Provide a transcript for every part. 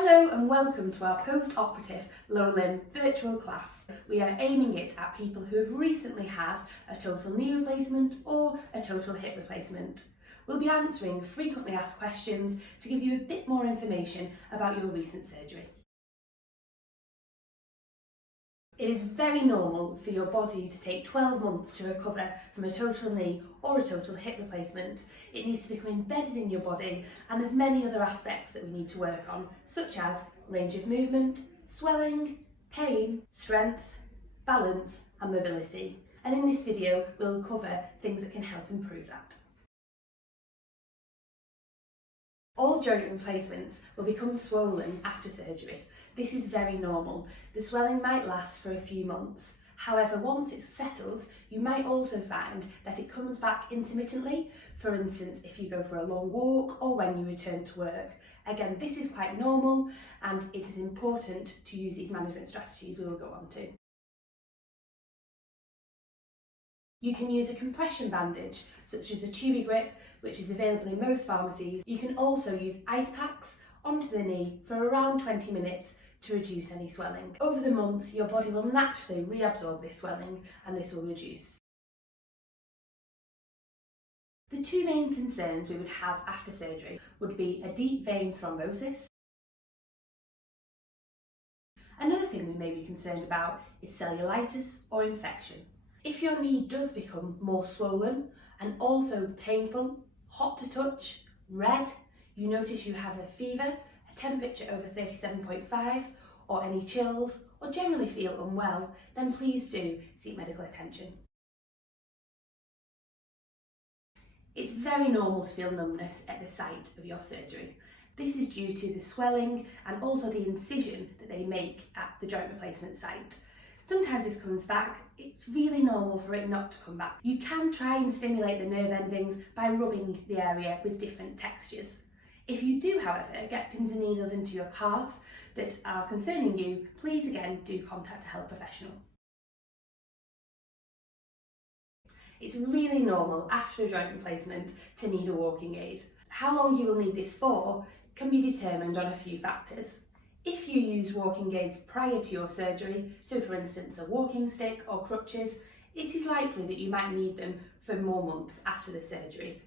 Hello and welcome to our post-operative low limb virtual class. We are aiming it at people who have recently had a total knee replacement or a total hip replacement. We'll be answering frequently asked questions to give you a bit more information about your recent surgery. It is very normal for your body to take 12 months to recover from a total knee or a total hip replacement. It needs to become embedded in your body, and there's many other aspects that we need to work on, such as range of movement, swelling, pain, strength, balance and mobility. And in this video we'll cover things that can help improve that. All joint replacements will become swollen after surgery. This is very normal. The swelling might last for a few months. However, once it's settled, you might also find that it comes back intermittently. For instance, if you go for a long walk or when you return to work. Again, this is quite normal and it is important to use these management strategies we will go on to. You can use a compression bandage, such as a Tubi grip, which is available in most pharmacies. You can also use ice packs onto the knee for around 20 minutes to reduce any swelling. Over the months, your body will naturally reabsorb this swelling and this will reduce. The two main concerns we would have after surgery would be a deep vein thrombosis. Another thing we may be concerned about is cellulitis or infection. If your knee does become more swollen and also painful, hot to touch, red, you notice you have a fever, a temperature over 37.5 or any chills or generally feel unwell, then please do seek medical attention. It's very normal to feel numbness at the site of your surgery. This is due to the swelling and also the incision that they make at the joint replacement site. Sometimes this comes back. It's really normal for it not to come back. You can try and stimulate the nerve endings by rubbing the area with different textures. If you do, however, get pins and needles into your calf that are concerning you, please again do contact a health professional. It's really normal after a joint replacement to need a walking aid. How long you will need this for can be determined on a few factors. If you use walking aids prior to your surgery, so for instance a walking stick or crutches, it is likely that you might need them for more months after the surgery.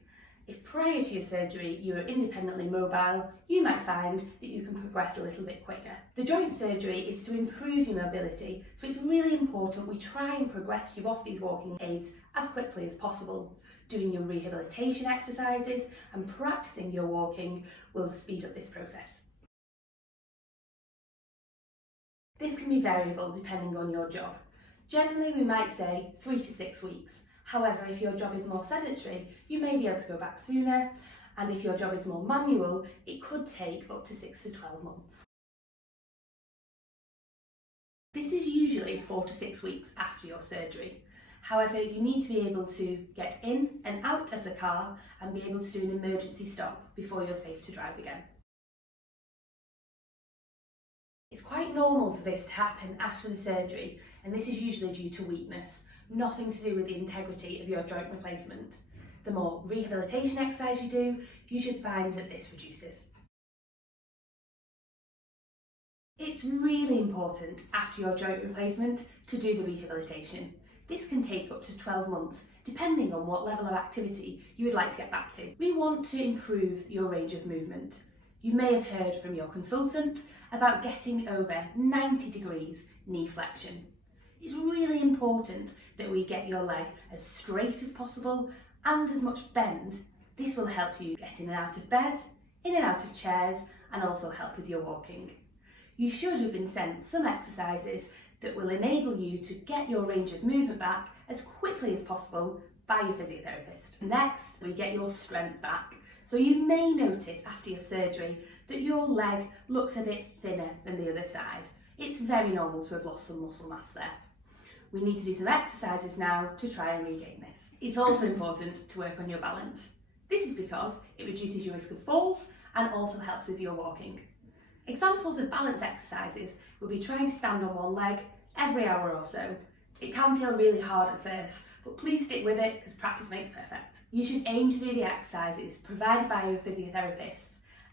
If prior to your surgery you are independently mobile, you might find that you can progress a little bit quicker. The joint surgery is to improve your mobility, so it's really important we try and progress you off these walking aids as quickly as possible. Doing your rehabilitation exercises and practicing your walking will speed up this process. This can be variable depending on your job. Generally, we might say 3 to 6 weeks. However, if your job is more sedentary, you may be able to go back sooner, and if your job is more manual, it could take up to 6 to 12 months. This is usually 4 to 6 weeks after your surgery. However, you need to be able to get in and out of the car and be able to do an emergency stop before you're safe to drive again. It's quite normal for this to happen after the surgery, and this is usually due to weakness, nothing to do with the integrity of your joint replacement. The more rehabilitation exercise you do, you should find that this reduces. It's really important after your joint replacement to do the rehabilitation. This can take up to 12 months, depending on what level of activity you would like to get back to. We want to improve your range of movement. You may have heard from your consultant about getting over 90 degrees knee flexion. It's really important that we get your leg as straight as possible and as much bend. This will help you get in and out of bed, in and out of chairs, and also help with your walking. You should have been sent some exercises that will enable you to get your range of movement back as quickly as possible by your physiotherapist. Next, we get your strength back. So you may notice after your surgery that your leg looks a bit thinner than the other side. It's very normal to have lost some muscle mass there. We need to do some exercises now to try and regain this. It's also important to work on your balance. This is because it reduces your risk of falls and also helps with your walking. Examples of balance exercises would be trying to stand on one leg every hour or so. It can feel really hard at first, but please stick with it because practice makes perfect. You should aim to do the exercises provided by your physiotherapist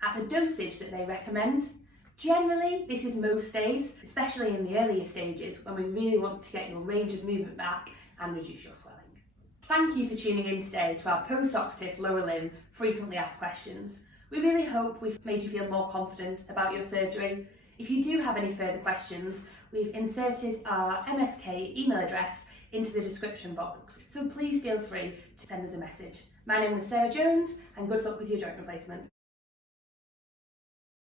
at the dosage that they recommend Generally, this is most days, especially in the earlier stages when we really want to get your range of movement back and reduce your swelling. Thank you for tuning in today to our post-operative lower limb frequently asked questions. We really hope we've made you feel more confident about your surgery. If you do have any further questions, we've inserted our MSK email address into the description box, so please feel free to send us a message. My name is Sarah Jones, and good luck with your joint replacement.